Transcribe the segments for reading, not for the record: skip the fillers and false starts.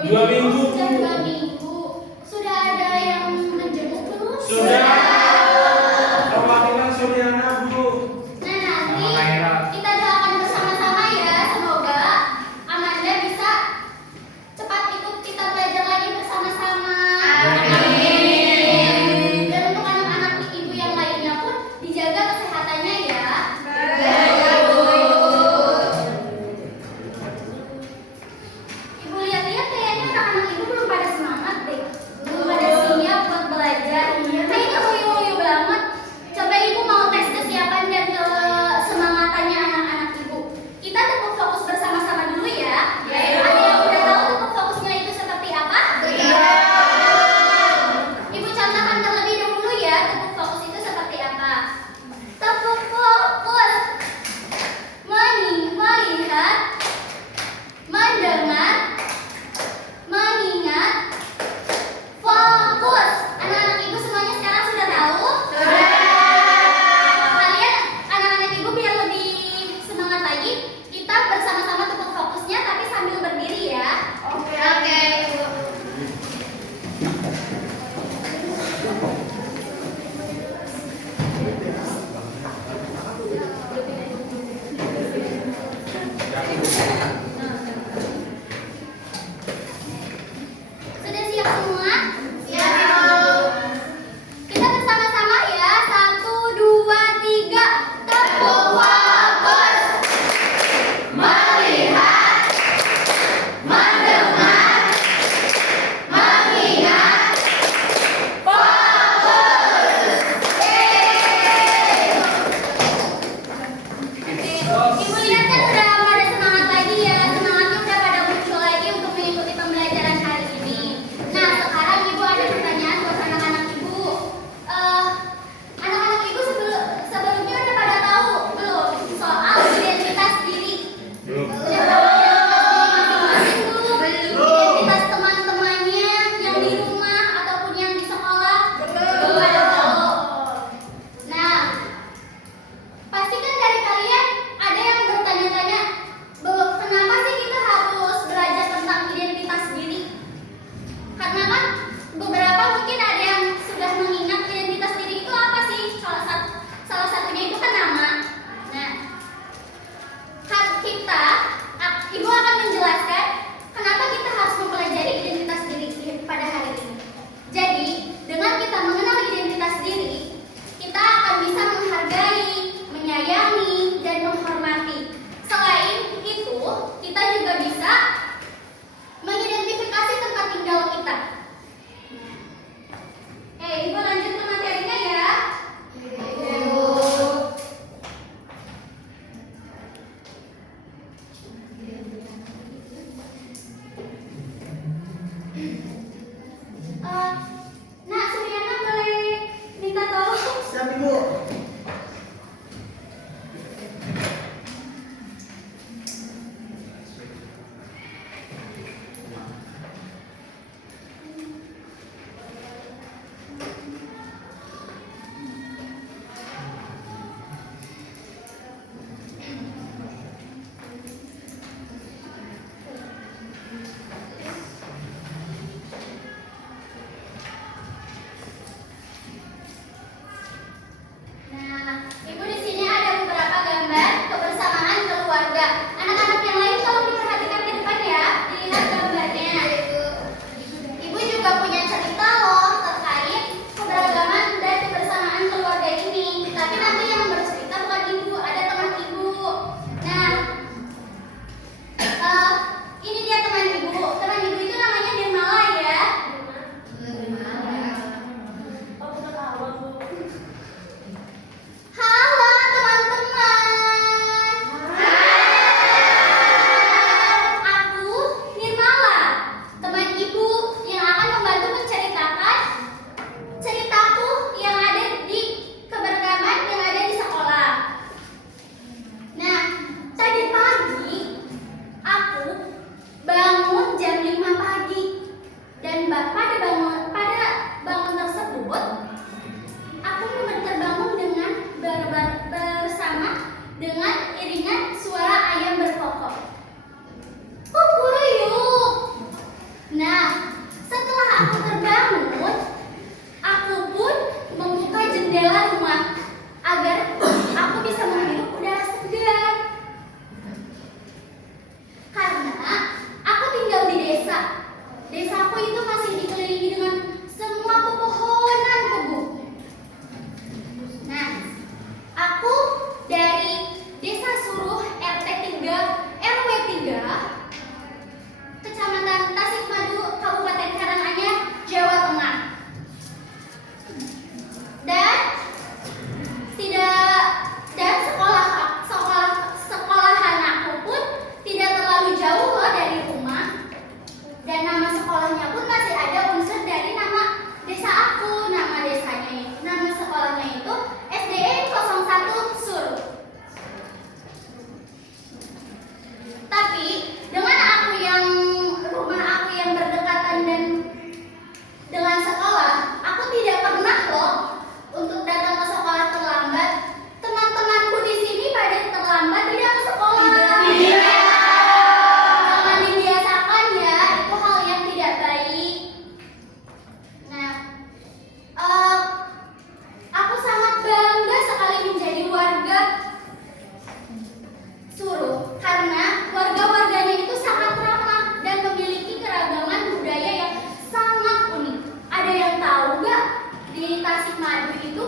2 minggu. Sejak 2 minggu. Sudah ada yang menjenguk belum? Sudah. Perwakilan Suryana, Bu. Nah, nanti kita doakan bersama-sama ya. Semoga Amanda bisa cepat ikut kita belajar lagi bersama-sama. Amin. Dan untuk anak-anak ibu yang lainnya pun dijaga kesehatannya ya. Ibu lihat-lihat kayaknya anak-anak ibu desa. Desaku itu masih dikelilingi dengan semua pepohonan tebu. Nah, aku dari Desa Suruh RT 3 RW 3 Kecamatan Tasikmadu, Kabupaten Karanganyar, Jawa Tengah. Dan sekolahan aku pun tidak terlalu jauh loh dari rumah. Dan nama sekolahnya pun masih ada unsur dari nama desa aku. Nama sekolahnya itu SDE 01 Suruh. Tapi dengan rumah aku yang berdekatan dan dengan sekolah, aku tidak pernah loh untuk datang ke sekolah terlambat. Teman-temanku di sini pada terlambat tidak ke sekolah. Jangan dibiasakan ya, itu hal yang tidak baik. Nah, aku sangat bangga sekali menjadi warga Suruh karena warga-warganya itu sangat ramah dan memiliki keragaman budaya yang sangat unik. Ada yang tahu nggak di Tasikmadu itu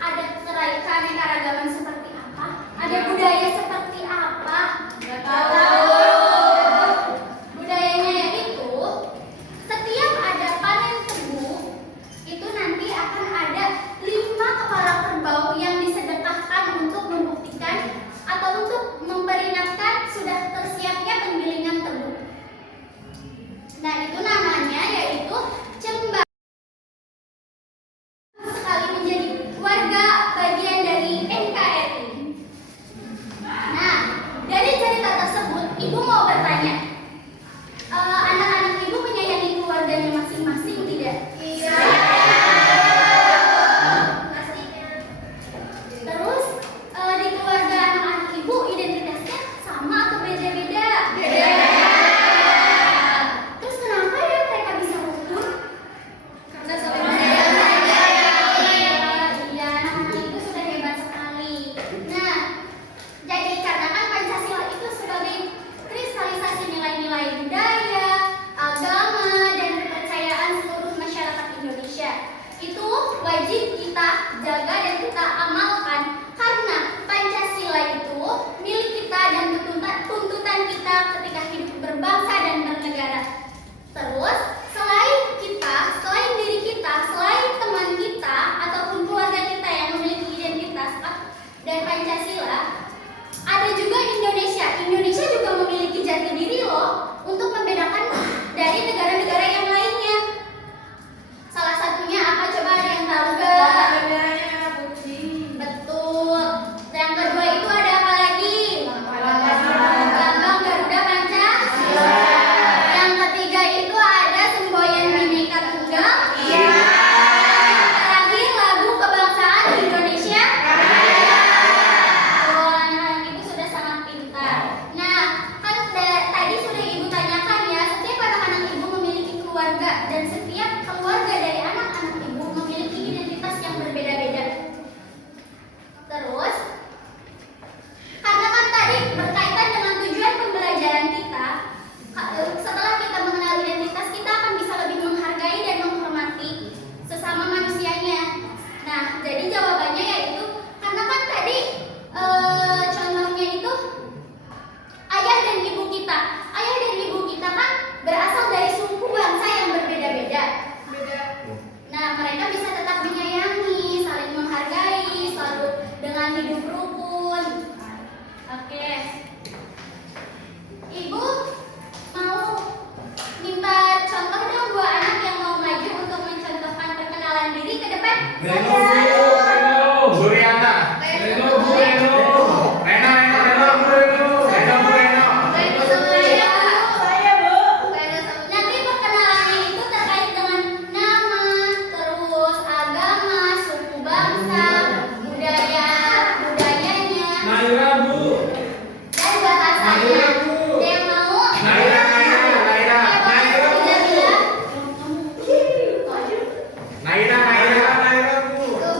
ada keanekaragaman seperti apa? Ada budaya seperti apa? Nggak tahu. Budayanya yaitu setiap ada panen tebu itu nanti akan ada 5 kepala kerbau yang disedekahkan untuk membuktikan atau untuk memperingatkan sudah tersiapnya penggilingan tebu. Nah, itu namanya yaitu cemba. Sekali menjadi warga bagian dari NKRI. Nah, dari cerita tersebut, Ibu mau bertanya, anak-anak Ibu menyayangi keluarganya masing-masing tidak? Iya. Terus di keluarga anak-anak Ibu identitasnya sama atau beda-beda? Beda. Terus kenapa ya mereka bisa rukun? Karena saling menyayangi. Iya, anak-anak Ibu sudah hebat sekali. Nah, jadi karena kan Pancasila itu sebagai kristalisasi nilai-nilai budaya, agama, dan kepercayaan seluruh masyarakat Indonesia. Itu wajib kita jaga dan kita amalkan karena Pancasila itu milik kita dan tuntutan kita ketika hidup berbangsa dan bernegara. Terus selain diri kita, selain teman kita ataupun keluarga kita yang memiliki identitas dan Pancasila, ada juga Indonesia. Indonesia juga memiliki jati diri loh untuk membedakan dari negara-negara yang lainnya. Salah satunya apa coba, ada yang tahu gak? Betul. Yang kedua itu ada apa lagi? Lambang Garuda Pancasila. Yang ketiga itu ada semboyan Bhinneka Tunggal. Terakhir lagu kebangsaan Indonesia. Oh, anak-anak Ibu sudah sangat pintar. Nah, kan tadi sudah Ibu tanyakan ya, setiap anak-anak Ibu memiliki keluarga dan setiap keluarga dari anak-anak Ibu memiliki identitas yang berbeda-beda. Terus, karena kan tadi berkaitan dengan tujuan pembelajaran kita, setelah kita mengenal identitas, kita akan bisa lebih menghargai dan menghormati sesama manusianya. Nah, jadi jawabannya yaitu karena kan tadi contohnya itu ayah dan ibu kita. Ayah dan ibu kita kan berasal dari suku bangsa yang berbeda-beda. Nah, mereka bisa tetap menyayangi, saling menghargai, selalu dengan hidup rukun. Oke. Ibu mau minta contoh dong 2 anak yang mau maju untuk mencontohkan perkenalan diri ke depan. Juliana. Nanti perkenalannya itu terkait dengan nama, terus agama, suku bangsa, budayanya, Naira, Bu. dan bahasanya. Ada yang mau? Naira. Tidak bilang. Naira, Bu. Tuh,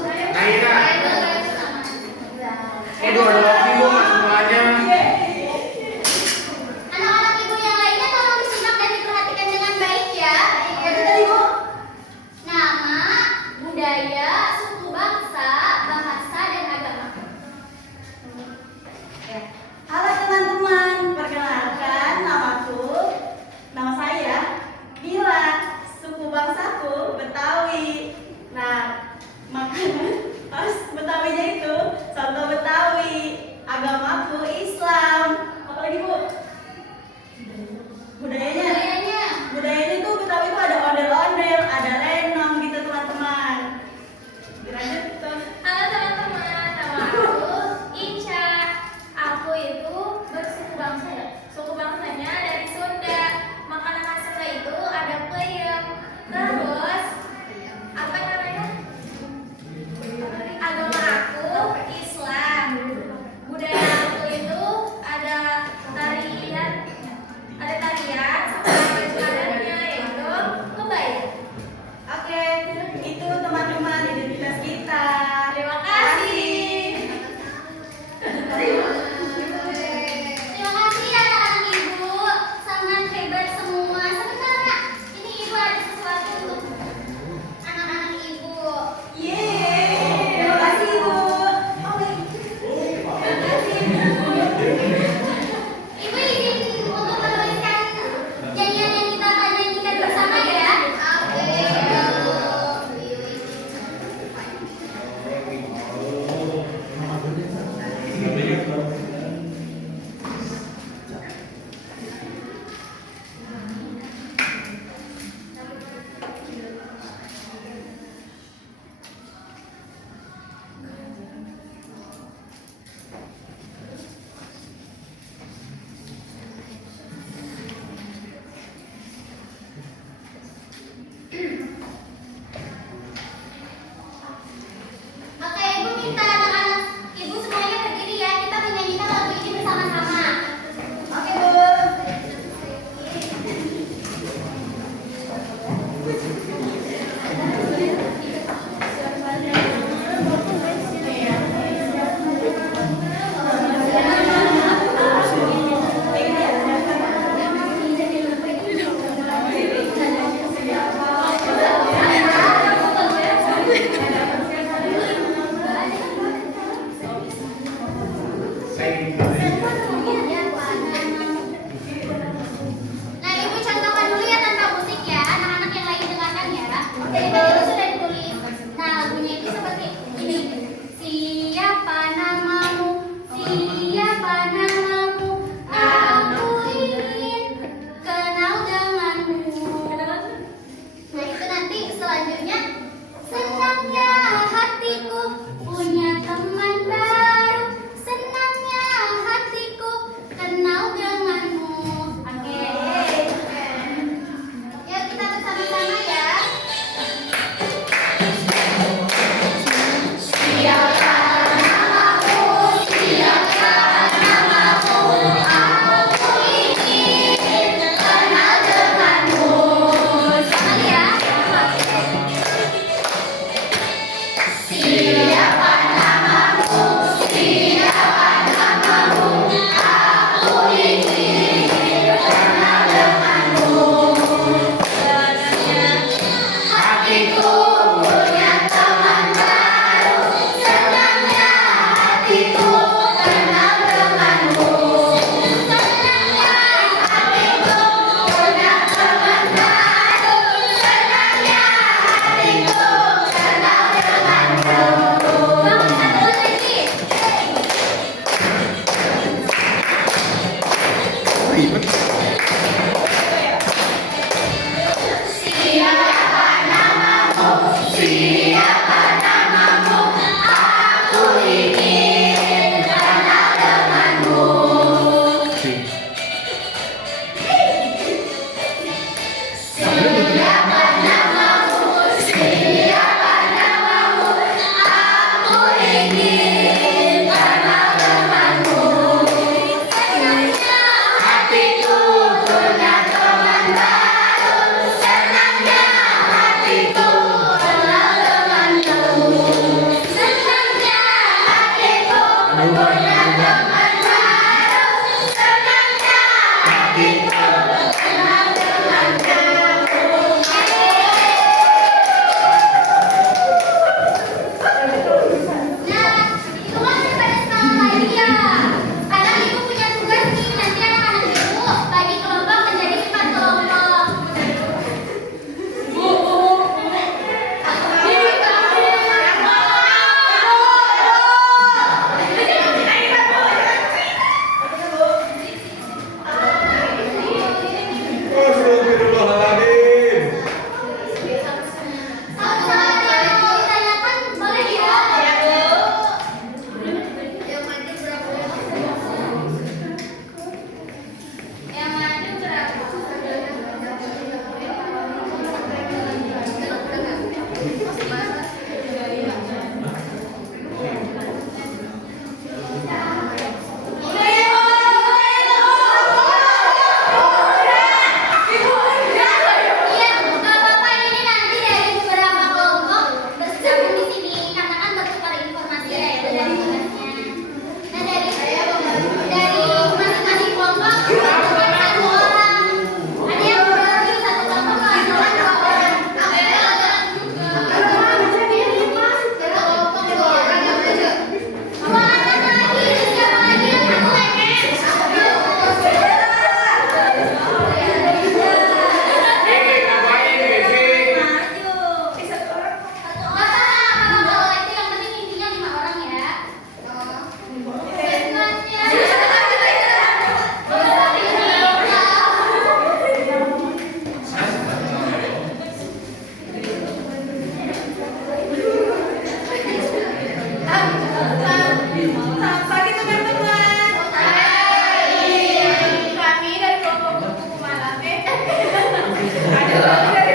Anak-anak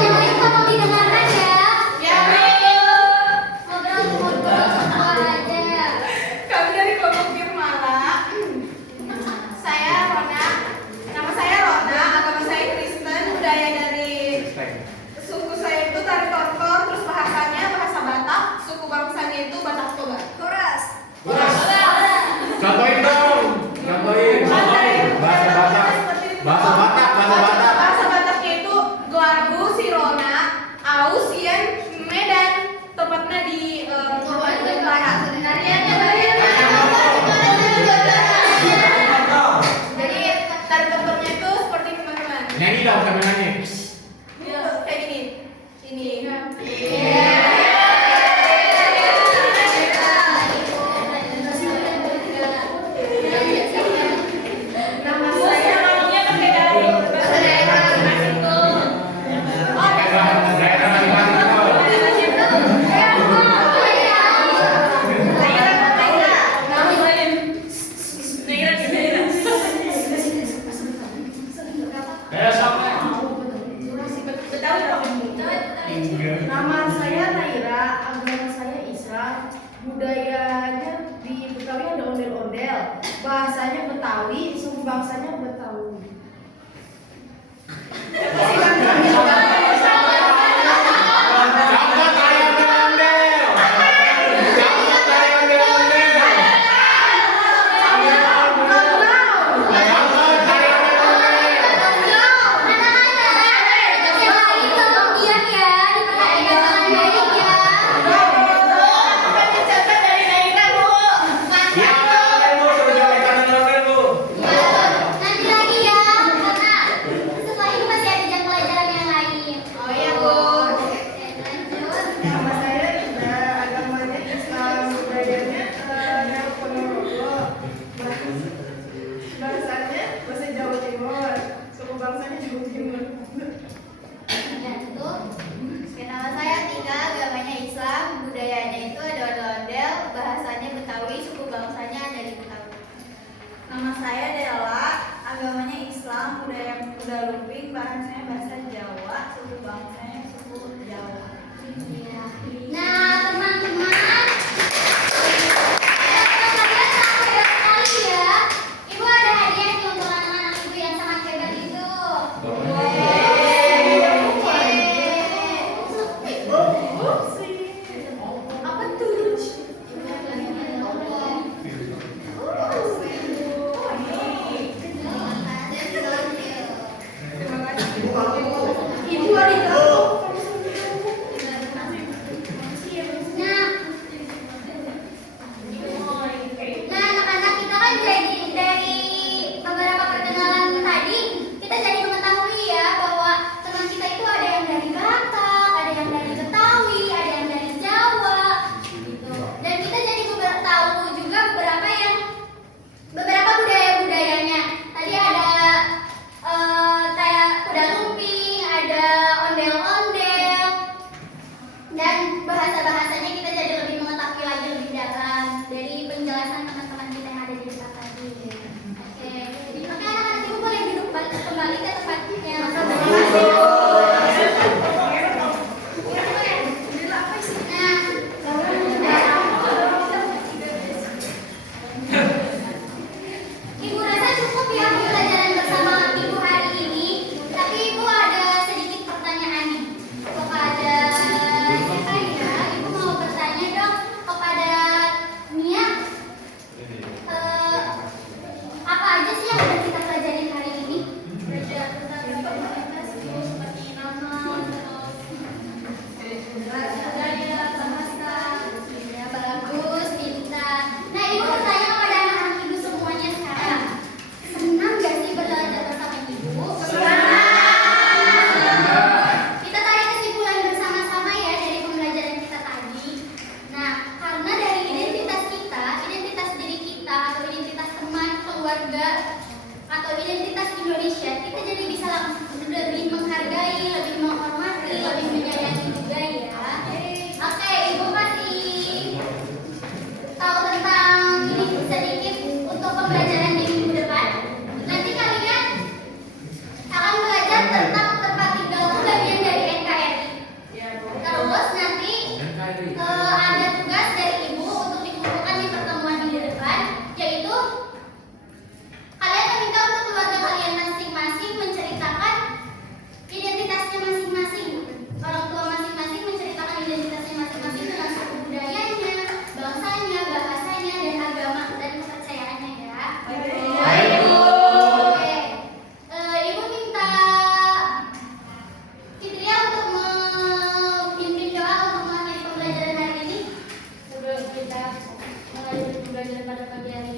yang lain tolong didengarkan ya. Ngobrol-ngobrol apa aja. Kami dari kelompok Firmala. Saya Rona. Nama saya Rona. Agama saya Kristen. Budaya dari suku saya itu tari torkol. Terus bahasanya bahasa Batak. Suku bangsanya itu Batak Toba. Koras. Contohin dong. Contohin. Bahasa Batak. Bahasa Batak. Bahasa Batak. Bahasa Bataknya itu Goarbu, Sirona, Aus, Ian, Medan. Tepatnya di Barat. Jadi tari torkolnya itu seperti teman-teman. Nyanyi dong sambil nyanyi. Kayak gini. Ini. Nama saya namanya pakai dari bahasa daerah itu. Daerah masing-masing dong. Ayo sama. Nama saya Naira, agama saya Islam, budayanya di Betawi ada ondel-ondel, bahasanya Betawi, suku bangsanya Betawi. Contoh tari ondel-ondel. Contoh tari ondel-ondel. Contoh tari ondel-ondel. Anak-anak yang lain tolong diam ya. Diperhatikan dengan baik ya. Ya, ondel-ondel, Bu. Suruh jawabkan ondel-ondel, Bu. Nanti lagi ya, karena setelah ini masih ada jam pelajaran yang lain. Oh iya, Bu. Oke, lanjut. Nama saya Ida, agamanya Islam, budayanya dari Ponorogo, bahasanya bahasa Jawa Timur, suku bangsanya Jawa Timur. Lanjut. Oke, nama saya Tika, agamanya Islam, budayanya itu ada ondel-ondel, bahasanya Betawi, suku bangsanya dari Betawi. Nama saya Dela, agamanya Islam, budaya Lumping, bahasanya bahasa Jawa, suku bangsanya suku Jawa. Nah, teman-teman, kalian sangat hebat sekali ya. Ibu ada hadiah nih untuk anak-anak ibu yang sangat hebat itu. Apa tuh? Ibu Arita. Nah, anak-anak kita kan jadi dari beberapa perkenalan tadi, kita jadi mengetahui ya bahwa teman kita itu ada yang dari Batak, ada yang dari Betawi, ada yang dari Jawa, gitu. Dan kita jadi tahu juga beberapa budaya-budayanya. Tadi ada kayak kuda lumping, ada ondel-ondel, dan bahasa-bahasanya kita jadi lebih mengetahui lagi lebih dalam dari penjelasan teman-teman kita yang ada di depan tadi. Oke, oke anak-anak ibu boleh duduk kembali ke tempatnya. Ibu rasa cukup ya pembelajaran bersama ibu hari ini. Tapi ibu ada sedikit pertanyaan nih kepada siapa ya? Ibu mau bertanya dong kepada Nia. Apa aja sih yang udah kita pelajarin hari ini? Belajar tentang seperti nama, terus budaya, bahasa, ya bagus, pintar. Nah, ibu bertanya kepada anak-anak ibu semuanya sekarang. Senang gak sih belajar bersama ibu? Kita tarik kesimpulan bersama-sama ya dari pembelajaran kita tadi. Nah, karena dari identitas kita, identitas diri kita, atau identitas teman, keluarga, atau identitas Indonesia, kita jadi bisa lebih menghargai, lebih menghormati, lebih menyayangi juga ya. Oke, ibu kasih tahu tentang ini belajar pada pagi hari